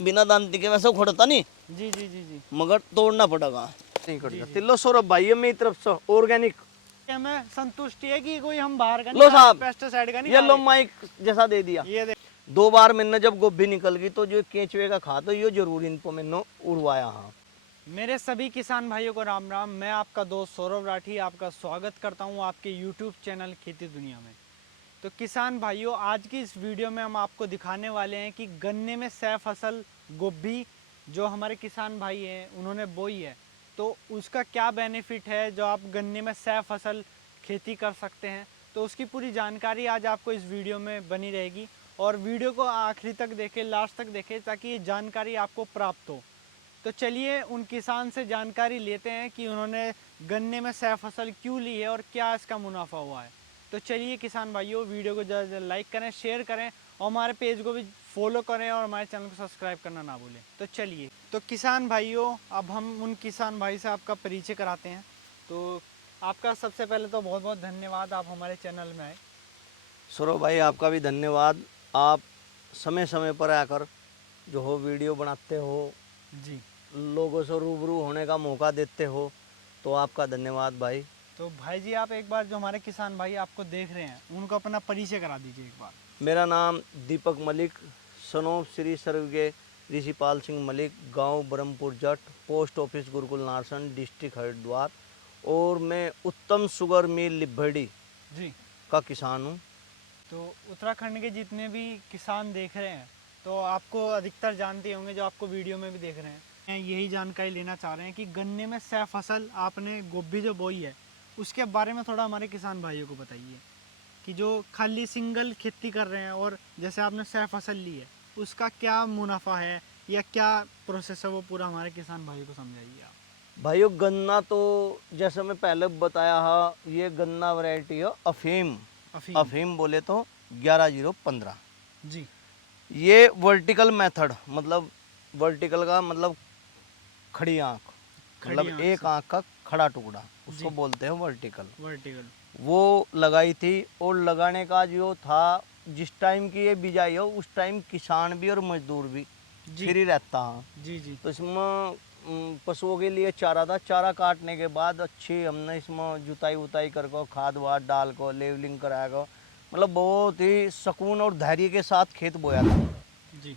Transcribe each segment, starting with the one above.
बिना दांती के वैसे उखड़ता नहीं। जी जी जी जी। मगर तोड़ना पड़ेगा, नहीं कटेगा। तिल्लो सौरभ भाई ये मेरी तरफ से ऑर्गेनिक हमें संतुष्टि है कि कोई हम बाहर का नहीं लो खा रहे, साहब, पेस्टिसाइड का नहीं ये खा लो रहे। माइक जैसा दे दिया। ये देख 2 बार मैंने जब गोभी निकल गई तो जो केंचुए का खा तो ये जरूर इनको मैंने उड़वाया। हाँ, मेरे सभी किसान भाइयों को राम राम। मैं आपका दोस्त सौरभ राठी आपका स्वागत करता हूं आपके YouTube चैनल खेती दुनिया में। तो किसान भाइयों, आज की इस वीडियो में हम आपको दिखाने वाले हैं कि गन्ने में सह फसल गोभी जो हमारे किसान भाई हैं उन्होंने बोई है, तो उसका क्या बेनिफिट है, जो आप गन्ने में सह फसल खेती कर सकते हैं। तो उसकी पूरी जानकारी आज आपको इस वीडियो में बनी रहेगी और वीडियो को आखिरी तक देखें, लास्ट तक देखें, ताकि ये जानकारी आपको प्राप्त हो। तो चलिए उन किसान से जानकारी लेते हैं कि उन्होंने गन्ने में सह फसल क्यों ली है और क्या इसका मुनाफा हुआ है। तो चलिए किसान भाइयों, वीडियो को ज़्यादा लाइक करें, शेयर करें और हमारे पेज को भी फॉलो करें और हमारे चैनल को सब्सक्राइब करना ना भूलें। तो चलिए, तो किसान भाइयों, अब हम उन किसान भाई से आपका परिचय कराते हैं। तो आपका सबसे पहले तो बहुत बहुत धन्यवाद, आप हमारे चैनल में आए। सौरभ भाई आपका भी धन्यवाद। आप समय समय पर आकर जो हो वीडियो बनाते हो, जी, लोगों से रूबरू होने का मौका देते हो, तो आपका धन्यवाद भाई। तो भाई जी, आप एक बार जो हमारे किसान भाई आपको देख रहे हैं उनको अपना परिचय करा दीजिए एक बार। मेरा नाम दीपक मलिक, सनोप श्री स्वर्गीय ऋषिपाल सिंह मलिक, गांव Brahmpur Jat, post office Gurukul Narsan, district Haridwar, और मैं उत्तम शुगर मिल लिभड़ी जी, का किसान हूँ। तो उत्तराखंड के जितने भी किसान देख रहे हैं तो आपको अधिकतर जानते होंगे, जो आपको वीडियो में भी देख रहे हैं, यही जानकारी लेना चाह रहे हैं कि गन्ने में सह फसल आपने गोभी जो बोई है उसके बारे में थोड़ा हमारे किसान भाइयों को बताइए कि जो खाली सिंगल खेती कर रहे हैं और जैसे आपने सह फसल ली है उसका क्या मुनाफा है या क्या प्रोसेस है, वो पूरा हमारे किसान भाइयों को समझाइए आप। भाइयों गन्ना तो जैसे मैं पहले बताया हा, ये गन्ना वैरायटी है अफीम। अफीम। अफीम बोले तो 11015। जी। ये वर्टिकल मेथड, मतलब वर्टिकल का मतलब खड़ी आँख, खड़ी मतलब आंख एक से। आँख का खड़ा टुकड़ा, जी। उसको बोलते हैं वर्टिकल। वर्टिकल। वो लगाई थी, और लगाने का जो था, जिस टाइम की ये बिजाई हो उस टाइम किसान भी और मजदूर भी जी फ्री रहता है। जी जी तो इसमें पशुओं के लिए चारा था। चारा काटने के बाद अच्छी हमने इसमें जुताई उताई करके खाद वाद डाल को लेवलिंग कराया, मतलब बहुत ही सुकून और धैर्य के साथ खेत बोया था। जी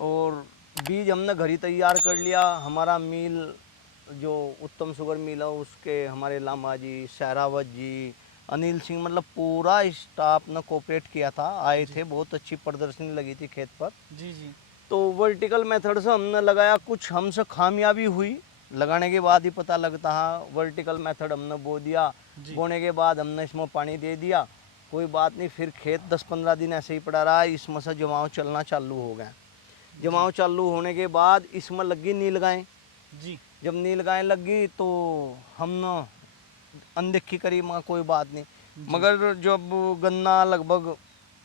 और बीज हमने घर ही तैयार कर लिया। हमारा मिल जो उत्तम शुगर मिल है उसके हमारे लामा जी, सहरावत जी, अनिल सिंह, मतलब पूरा स्टाफ ने कोऑपरेट किया था, आए थे, बहुत अच्छी प्रदर्शनी लगी थी खेत पर। जी जी तो वर्टिकल मेथड से हमने लगाया, कुछ हमसे खामियाबी हुई, लगाने के बाद ही पता लगता है। वर्टिकल मेथड हमने बो दिया, जी बोने के बाद हमने इसमें पानी दे दिया, कोई बात नहीं, फिर खेत 10-15 दिन ऐसे ही पड़ा रहा, इसमें से जमाव चलना चालू हो गए। जी जमाव चालू होने के बाद इसमें लगी नील गाय। जी जब नील गाय लगी तो हमने अनदेखी करी, मगर कोई बात नहीं। जी मगर जब गन्ना लगभग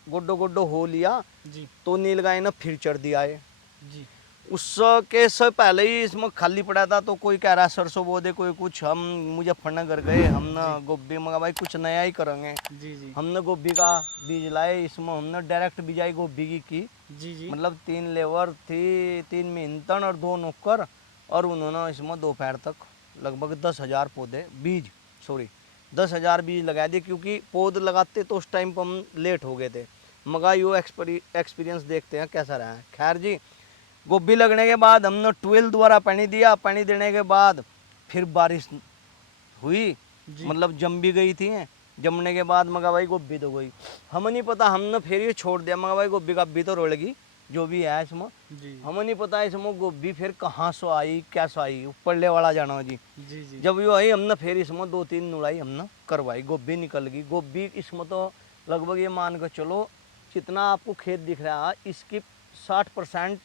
गोड्डो गोड्डो हो लिया जी तो नील गाय ने फिर चढ़ दिया है। जी उसके से पहले ही इसमें खाली पड़ा था, तो कोई कह रहा है सरसों बो दे, कोई कुछ। हम मुजफ्फरनगर गए, हमने जी गोभी मगा, भाई कुछ नया ही करेंगे। जी जी हमने गोभी का बीज लाए, इसमें हमने डायरेक्ट बिजाई गोभी की। जी जी मतलब 3 लेबर थी, 3 मेहनतन और 2 नौकर, और उन्होंने इसमें दोपहर तक लगभग 10,000 पौधे बीज, सॉरी 10,000 बीज लगा दिए, क्योंकि पौध लगाते तो उस टाइम पर हम लेट हो गए थे। मगर यो एक्सपीरियंस देखते हैं कैसा रहा है। खैर जी, गोभी लगने के बाद हमने 12 द्वारा पानी दिया। पानी देने के बाद फिर बारिश हुई, जी मतलब जम भी गई थी। जमने के बाद मगा भाई गोभी तो गई, हमें नहीं पता, हमने फिर ये छोड़ दिया। मगा भाई गोभी का भी तो रोड़ेगी जो भी है इसमें, जी हमें नहीं पता इसमें गोभी फिर कहाँ से आई, कैसे आई, ऊपरले वाला जाना जी। जी जी जब यो आई हमने फिर इसमें 2-3 नुड़ाई हमने करवाई, गोभी निकल गई। गोभी इसमें तो लगभग ये मान कर चलो, जितना आपको खेत दिख रहा है इसकी 60%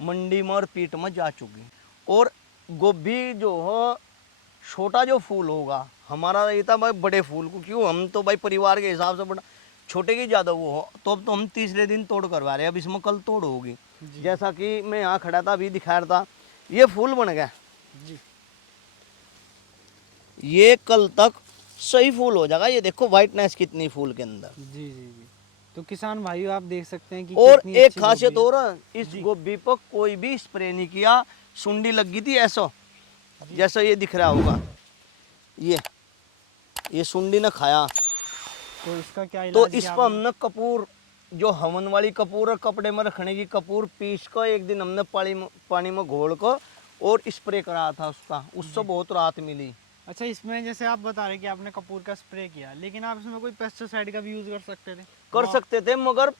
मंडी में और पीठ में जा चुकी। और गोभी जो हो, छोटा जो फूल होगा, हमारा ये था भाई बड़े फूल को, क्यों हम तो भाई परिवार के हिसाब से बड़ा, छोटे की ज़्यादा वो हो, तो अब तो हम तीसरे दिन तोड़ करवा रहे हैं। अब इसमें कल तोड़ होगी। जी जैसा कि मैं यहाँ खड़ा था, अभी दिखा रहा था, ये फूल बन गया, जी ये कल तक सही फूल हो जाएगा। ये देखो वाइटनेस कितनी फूल के अंदर। जी जी तो किसान भाइयों आप देख सकते हैं कि और कितनी एक अच्छी खासियत गोभी और है, इस गोभी पर कोई भी स्प्रे नहीं किया, सुंडी लगी थी ऐसा जैसा ये दिख रहा होगा, ये सुंडी ने खाया। है। तो इसका क्या तो इलाज इस किया पर आपने? हमने कपूर, जो हवन वाली कपूर और कपड़े में रखने की कपूर पीस कर एक दिन हमने पानी में घोल कर और स्प्रे कराया था उसका, उससे बहुत राहत मिली। अच्छा, इसमें जैसे आप बता रहे कि आपने कपूर का स्प्रे किया, लेकिन आप इसमें कोई पेस्टिसाइड का भी यूज कर सकते थे। कर हाँ। सकते थे, मगर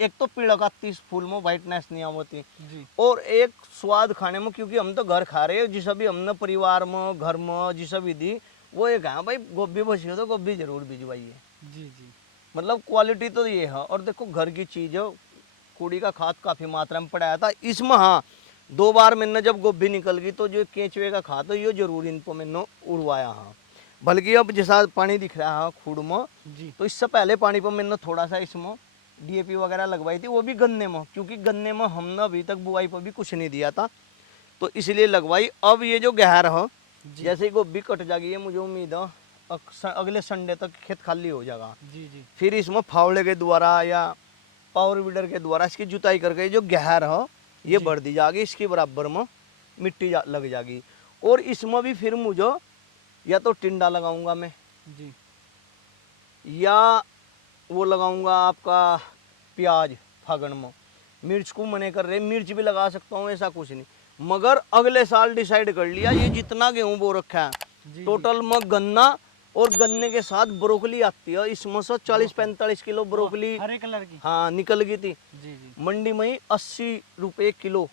एक तो पीड़क आती इस फूल में, वाइटनेस नहीं होती, जी और एक स्वाद खाने में, क्योंकि हम तो घर खा रहे हैं, जिस भी हमने परिवार में घर में जिस भी दी, वो एक है भाई गोभी बची हो तो गोभी जरूर भिजवाइए। जी जी मतलब क्वालिटी तो ये है। और देखो घर की चीज है, कूड़ी का खाद काफी मात्रा में पड़ाया था इसमें। हाँ, 2 बार मैंने जब गोभी निकल गई तो जो केंचुए का खाद है ये जरूर इनको मैंने उड़वाया। हाँ, बल्कि अब जैसा पानी दिख रहा है खूड में, जी तो इससे पहले पानी पर मैंने थोड़ा सा इसमें डीएपी वगैरह लगवाई थी, वो भी गन्ने में, क्योंकि गन्ने में हमने अभी तक बुआई पर भी कुछ नहीं दिया था, तो इसलिए लगवाई। अब ये जो गहर है, जी जैसे ही गोभी कट जाएगी, मुझे उम्मीद है अगले संडे तक खेत खाली हो जाएगा। जी जी फिर इसमें फावड़े के द्वारा या पावर वीडर के द्वारा इसकी जुताई करके जो गहर है ये जी। भर दी जाएगी, इसके बराबर में मिट्टी लग जाएगी। और इसमें भी फिर मुझे या तो टिंडा लगाऊंगा मैं, जी या वो लगाऊंगा आपका प्याज फागण में। मिर्च को मने कर रहे, मिर्च भी लगा सकता हूँ, ऐसा कुछ नहीं, मगर अगले साल डिसाइड कर लिया, ये जितना गेहूं बो रखा है जी टोटल में गन्ना, और गन्ने के साथ ब्रोकली आती है, इसमें से 40-45 किलो ब्रोकली हरे कलर की। हाँ निकल गई थी। जी जी मंडी में ही 80 रुपये किलो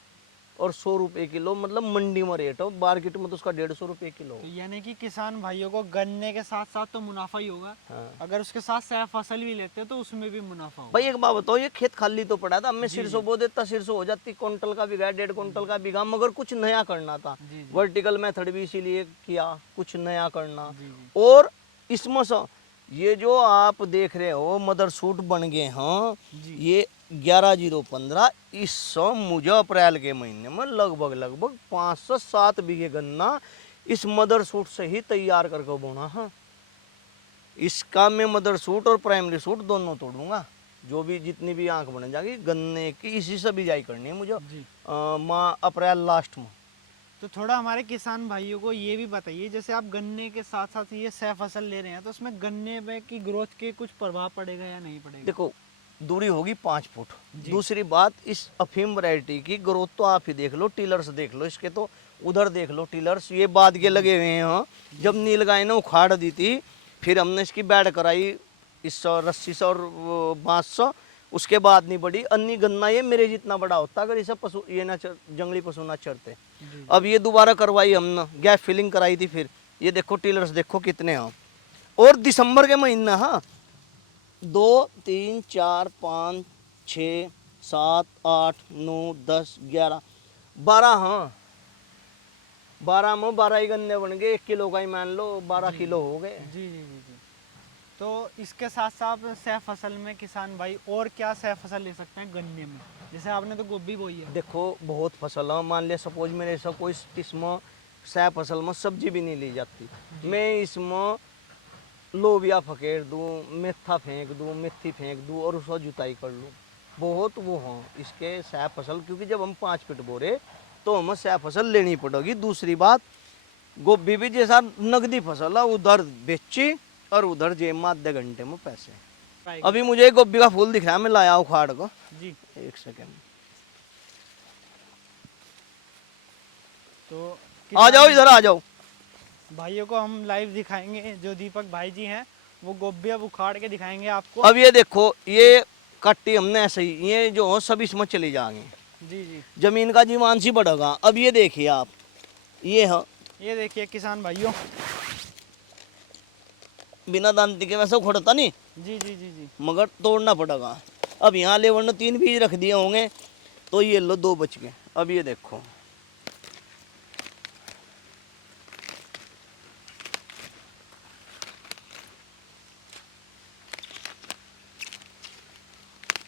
और 100 रुपये किलो, मतलब मंडी में रेट हो, मार्केट में तो उसका 150 रुपये किलो। तो यानी कि किसान भाइयों को गन्ने के साथ साथ तो मुनाफा ही होगा, हाँ अगर उसके साथ सह फसल भी लेते हैं तो उसमें भी मुनाफा होगा। भाई एक बात बताओ, ये खेत खाली तो पड़ा था, हमें जी, सिरसों बो देता, सिरसों हो जाती, क्विंटल का बीघा 1.5 क्विंटल का बीघा, मगर कुछ नया करना था। जी जी वर्टिकल मेथड भी इसीलिए किया, कुछ नया करना। जी जी और इसमें से ये जो आप देख रहे हो मदर सूट बन गए हैं, जी ये 11-0-15, इस सौ मुझे अप्रैल के महीने में लगभग 5 से 7 बीघे गन्ना इस मदर सूट से ही तैयार करके बोना है। इसका मैं मदर सूट और प्राइमरी सूट दोनों तोड़ूंगा, जो भी जितनी भी आंख बन जाएगी गन्ने की, इसी से बिजाई करनी है मुझे जी। अप्रैल लास्ट में। तो थोड़ा हमारे किसान भाइयों को ये भी बताइए, जैसे आप गन्ने के साथ साथ ये सह फसल ले रहे हैं, तो उसमें गन्ने में की ग्रोथ के कुछ प्रभाव पड़ेगा या नहीं पड़ेगा? देखो, दूरी होगी 5 फुट। जी। दूसरी बात, इस अफीम वैरायटी की ग्रोथ तो आप ही देख लो, टिलर्स देख लो इसके, तो उधर देख लो टिलर्स, ये बाद के लगे हुए हैं। जब नील गाय ने उखाड़ दी थी, फिर हमने इसकी बैड कराई इस रस्सी से और बांस से, उसके बाद नहीं बढ़ी। अन्नी गन्ना ये मेरे जितना बड़ा होता अगर इसे पशु ये ना जंगली पशु ना चढ़ते। जी अब ये दोबारा करवाई हमने, गैप फिलिंग कराई थी, फिर ये देखो टिलर्स देखो कितने हैं। और दिसंबर के महीना, हाँ, 2, 3, 4, 5, 6, 7, 8, 9, 10, 11, 12, हाँ 12 में 12 ही गन्ने बन गए, 1 किलो का ही मान लो 12 किलो हो गए। जी जी जी जी। तो इसके साथ साथ सह फसल में किसान भाई और क्या सह फसल ले सकते हैं गन्ने में? जैसे आपने तो गोभी बोई है। देखो बहुत फसल है, मान लिया सपोज मेरे ऐसा कोई इसमें सह फसल में सब्जी भी नहीं ली जाती, मैं इसमें लोबिया फकेर दूँ, मेथा फेंक दूँ, मेथी फेंक दूँ और उसका जुताई कर लूँ, बहुत वो हाँ इसके सह फसल। क्योंकि जब हम 5 फीट बोरे तो हमें सह फसल लेनी पड़ेगी। दूसरी बात, गोभी भी जैसा नगदी फसल है, उधर बेची और उधर जेब में आधे घंटे में पैसे। अभी मुझे एक गोभी का फूल दिख रहा है, मैं लाया उखाड़ को, जी। 1 सेकेंड। तो आ जाओ, इधर आ जाओ। भाइयों को हम लाइव दिखाएंगे, जो दीपक भाई जी हैं वो गोभी अब उखाड़ के दिखाएंगे आपको। अब ये देखो, ये कट्टी हमने ऐसे ही, ये जो हो सब इसमें चली जाएंगे, जी जी। जमीन का जीवांश ही बढ़ेगा। अब ये देखिए आप, ये है, ये देखिए किसान भाइयों। बिना दांती के वैसे उखड़ता नहीं, जी जी जी जी। मगर तोड़ना पड़ेगा। अब यहाँ लेबर ने 3 बीज रख दिए होंगे, तो ये लो 2 बच गए। अब ये देखो,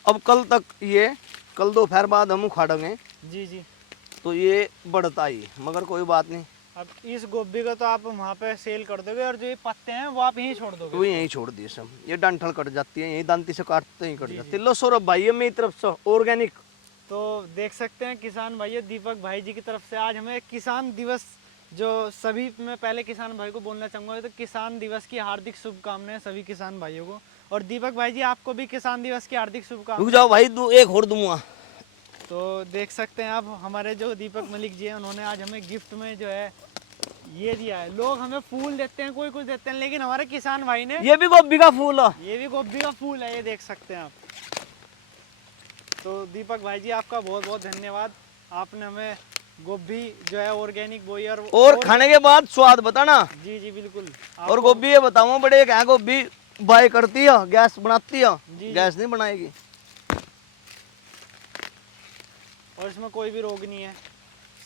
अब कल दोपहर बाद हम उखाड़ेंगे, जी जी। तो ये बढ़ता ही, मगर कोई बात नहीं, अब इस गोभी को तो आप वहाँ पे सेल कर दोगे और जो ये पत्ते हैं वो आप यहीं छोड़ तो दोगे। यहीं छोड़ दिए सब, ये डंठल कट जाती है, यही दांती से काटते ही कट जाती है। लो सौरभ भाई ये मेरी तरफ से ऑर्गेनिक। तो देख सकते हैं किसान भाइयों, दीपक भाई जी की तरफ से आज हमें किसान दिवस, जो सभी, मैं पहले किसान भाई को बोलना चाहूँगा तो किसान दिवस की हार्दिक शुभकामनाएं सभी किसान भाइयों को। और दीपक भाई जी आपको भी किसान दिवस की हार्दिक रुक शुभकामनाएं। जाओ भाई, एक और दूंगा। तो देख सकते हैं आप हमारे जो दीपक मलिक जी हैं, उन्होंने आज हमें गिफ्ट में जो है ये दिया है। लोग हमें फूल देते हैं, कोई कुछ देते हैं, लेकिन हमारे किसान भाई ने ये भी गोभी का फूल है। ये भी गोभी का फूल है, ये देख सकते हैं आप। तो दीपक भाई जी आपका बहुत बहुत धन्यवाद, आपने हमें गोभी जो है ऑर्गेनिक बोई और खाने के बाद स्वाद बताना। जी जी बिल्कुल। और गोभी ये बताऊंगा बड़े क्या गोभी बाय करती है, गैस बनाती है, जी। गैस नहीं बनाएगी। और इसमें कोई भी रोग नहीं है।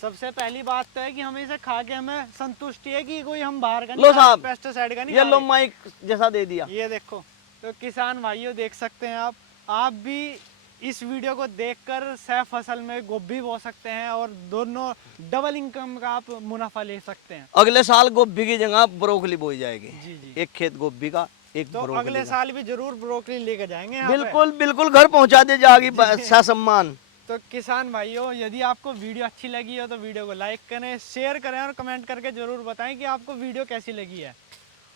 सबसे पहली बात तो है कि हमें इसे खा के हमें संतुष्टि है कि कोई हम बाहर का लो साहब, पेस्टिसाइड का नहीं ये खा लो रहे। माइक जैसा दे दिया। ये देखो, तो किसान भाइयों देख सकते हैं आप भी इस वीडियो को देखकर सह फसल में गोभी बो सकते हैं और दोनों डबल इनकम का आप मुनाफा ले सकते हैं। अगले साल गोभी की जगह ब्रोकली बोई जाएगी। जी जी। एक खेत गोभी का, एक तो ब्रोकली अगले का। साल भी जरूर ब्रोकली लेकर जाएंगे यहाँ पे। बिल्कुल बिल्कुल, घर पहुंचा दे जाएगी सम्मान। तो किसान भाइयों, यदि आपको वीडियो अच्छी लगी हो तो वीडियो को लाइक करें, शेयर करें और कमेंट करके जरूर बताएं कि आपको वीडियो कैसी लगी है।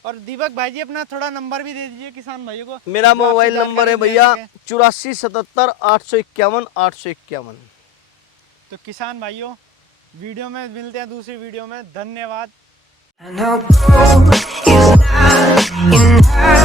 और दीपक भाई जी अपना थोड़ा नंबर भी दे दीजिए किसान भाइयों को। मेरा जो आपसे मोबाइल नंबर है जानकारी भैया ले सकें। 8477 851 851। तो किसान भाइयों, वीडियो में मिलते हैं दूसरी वीडियो में। धन्यवाद। I know gold is not enough.